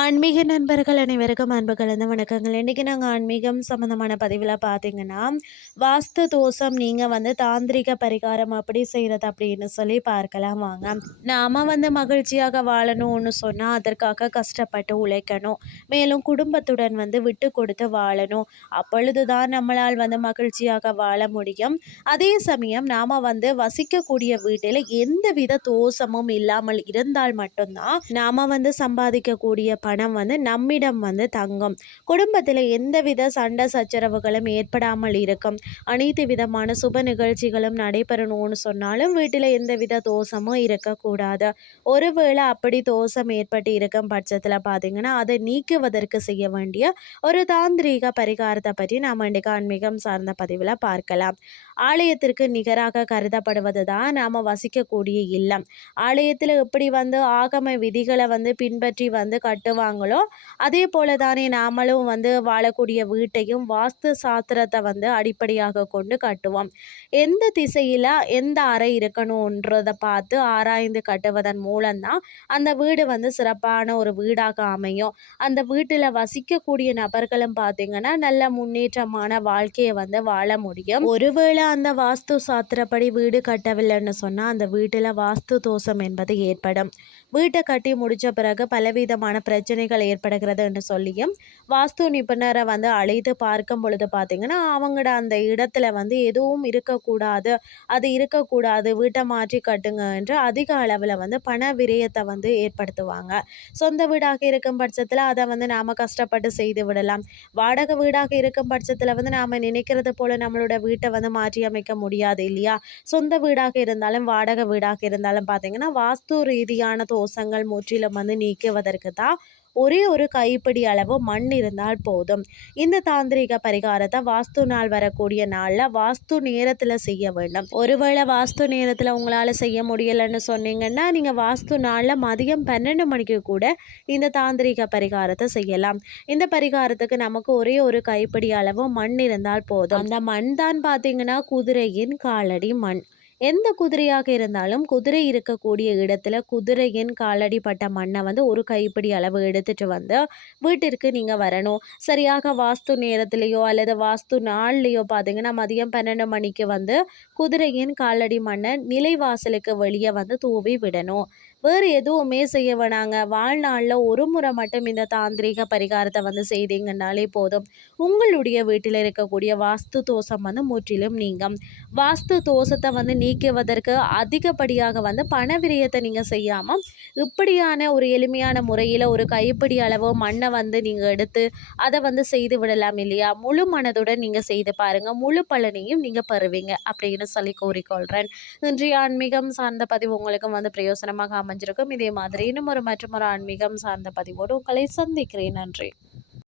ஆன்மீக நண்பர்கள் அனைவருக்கும் அன்பு கலந்த வணக்கங்கள். இன்றைக்கி நாங்கள் ஆன்மீகம் சம்மந்தமான பதிவில் பார்த்தீங்கன்னா வாஸ்து தோஷம் நீங்கள் வந்து தாந்திரிக பரிகாரம் அப்படி செய்கிறது அப்படின்னு சொல்லி பார்க்கலாம் வாங்க. நாம் வந்து மகிழ்ச்சியாக வாழணும்னு சொன்னால் அதற்காக கஷ்டப்பட்டு உழைக்கணும். மேலும் குடும்பத்துடன் வந்து விட்டு கொடுத்து வாழணும். அப்பொழுது தான் நம்மளால் வந்து மகிழ்ச்சியாக வாழ முடியும். அதே சமயம் நாம் வந்து வசிக்கக்கூடிய வீட்டில் எந்தவித தோஷமும் இல்லாமல் இருந்தால் மட்டும்தான் நாம் வந்து சம்பாதிக்கக்கூடிய பணம் வந்து நம்மிடம் வந்து தங்கும். குடும்பத்தில் எந்தவித சண்டை சச்சரவுகளும் ஏற்படாமல் இருக்கும். அனைத்து விதமான சுப நிகழ்ச்சிகளும் நடைபெறணும்னு சொன்னாலும் வீட்டில் எந்தவித தோஷமும் இருக்கக்கூடாது. ஒருவேளை அப்படி தோஷம் ஏற்பட்டு இருக்கும் பட்சத்தில் பார்த்தீங்கன்னா அதை நீக்குவதற்கு செய்ய வேண்டிய ஒரு தாந்திரீக பரிகாரத்தை பற்றி நாம் இன்றைக்கு ஆன்மீகம் சார்ந்த பதிவில் பார்க்கலாம். ஆலயத்திற்கு நிகராக கருதப்படுவது தான் நாம் வசிக்கக்கூடிய இல்லம். ஆலயத்தில் எப்படி வந்து ஆகம விதிகளை வந்து பின்பற்றி வந்து கட் கட்டுவாங்களோ அதே போல தானே நாமளும் வந்து வாழக்கூடிய வீட்டையும் வாஸ்து சாஸ்திரத்தை வந்து அடிப்படையாக கொண்டு கட்டுவோம். எந்த திசையில் எந்த அறை இருக்கணுன்றதை பார்த்து ஆராய்ந்து கட்டுவதன் மூலம்தான் அந்த வீடு வந்து சிறப்பான ஒரு வீடாக அமையும். அந்த வீட்டில் வசிக்கக்கூடிய நபர்களும் பார்த்தீங்கன்னா நல்ல முன்னேற்றமான வாழ்க்கையை வந்து வாழ முடியும். ஒருவேளை அந்த வாஸ்து சாத்திரப்படி வீடு கட்டவில்லைன்னு சொன்னால் அந்த வீட்டில் வாஸ்து தோஷம் என்பது ஏற்படும். வீட்டை கட்டி முடித்த பிறகு பலவிதமான பிரச்சனைகள் ஏற்படுகிறது என்று சொல்லியும் வாஸ்து நிபுணரை வந்து அழைத்து பார்க்கும் பொழுது பார்த்திங்கன்னா அவங்களோட அந்த இடத்துல வந்து எதுவும் இருக்கக்கூடாது அது இருக்கக்கூடாது வீட்டை மாற்றி கட்டுங்க என்று அதிக அளவில் வந்து பண விரயத்தை வந்து ஏற்படுத்துவாங்க. சொந்த வீடாக இருக்கும் பட்சத்தில் அதை வந்து நாம் கஷ்டப்பட்டு செய்து விடலாம். வாடகை வீடாக இருக்கும் பட்சத்தில் வந்து நாம் நினைக்கிறது போல் நம்மளோட வீட்டை வந்து மாற்றி அமைக்க முடியாது இல்லையா? சொந்த வீடாக இருந்தாலும் வாடகை வீடாக இருந்தாலும் பார்த்திங்கன்னா வாஸ்து ரீதியான தோஷங்கள் முற்றிலும் வந்து நீக்குவதற்கு தான் ஒரே ஒரு கைப்பிடி அளவு மண் இருந்தால் போதும். இந்த தாந்திரிக பரிகாரத்தை வாஸ்து நாள் வரக்கூடிய நாளில் வாஸ்து நேரத்தில் செய்ய வேண்டும். ஒருவேளை வாஸ்து நேரத்தில் உங்களால் செய்ய முடியலைன்னு சொன்னீங்கன்னா நீங்கள் வாஸ்து நாளில் மதியம் பன்னெண்டு மணிக்கு கூட இந்த தாந்திரிக பரிகாரத்தை செய்யலாம். இந்த பரிகாரத்துக்கு நமக்கு ஒரே ஒரு கைப்பிடி அளவு மண் இருந்தால் போதும். அந்த மண் தான் பார்த்தீங்கன்னா குதிரையின் காலடி மண். எந்த குதிரையாக இருந்தாலும் குதிரை இருக்கக்கூடிய இடத்துல குதிரையின் காலடி பட்ட மண்ணை வந்து ஒரு கைப்பிடி அளவு எடுத்துட்டு வந்து வீட்டிற்கு நீங்கள் வரணும். சரியாக வாஸ்து நேரத்துலேயோ அல்லது வாஸ்து நாள்லேயோ பார்த்தீங்கன்னா மதியம் பன்னெண்டு மணிக்கு வந்து குதிரையின் காலடி மண்ணை நிலைவாசலுக்கு வெளியே வந்து தூவி விடணும். வேறு எதுவுமே செய்ய வேணாங்க. வாழ்நாளில் ஒரு முறை மட்டும் இந்த தாந்திரிக பரிகாரத்தை வந்து செய்தீங்கன்னாலே போதும். உங்களுடைய வீட்டில் இருக்கக்கூடிய வாஸ்து தோஷம் வந்து முற்றிலும் நீங்கும். வாஸ்து தோஷத்தை வந்து நீக்குவதற்கு அதிகப்படியாக வந்து பண விரயத்தை நீங்கள் செய்யாமல் இப்படியான ஒரு எளிமையான முறையில் ஒரு கைப்பிடி அளவு மண்ணை வந்து நீங்கள் எடுத்து அதை வந்து செய்து விடலாம் இல்லையா? முழு மனதுடன் நீங்கள் செய்து பாருங்கள் முழு பலனையும் நீங்கள் பெறுவீங்க அப்படின்னு சொல்லி கூறிக்கொள்கிறேன் இன்றைய ஆன்மீகம் சார்ந்த பதிவு உங்களுக்கும் வந்து பிரயோசனமாக அமைஞ்சிருக்கும். இதே மாதிரி இன்னும் ஒரு மற்றும் ஒரு ஆன்மீகம் சார்ந்த பதிவோடு உங்களை சந்திக்கிறேன். நன்றி.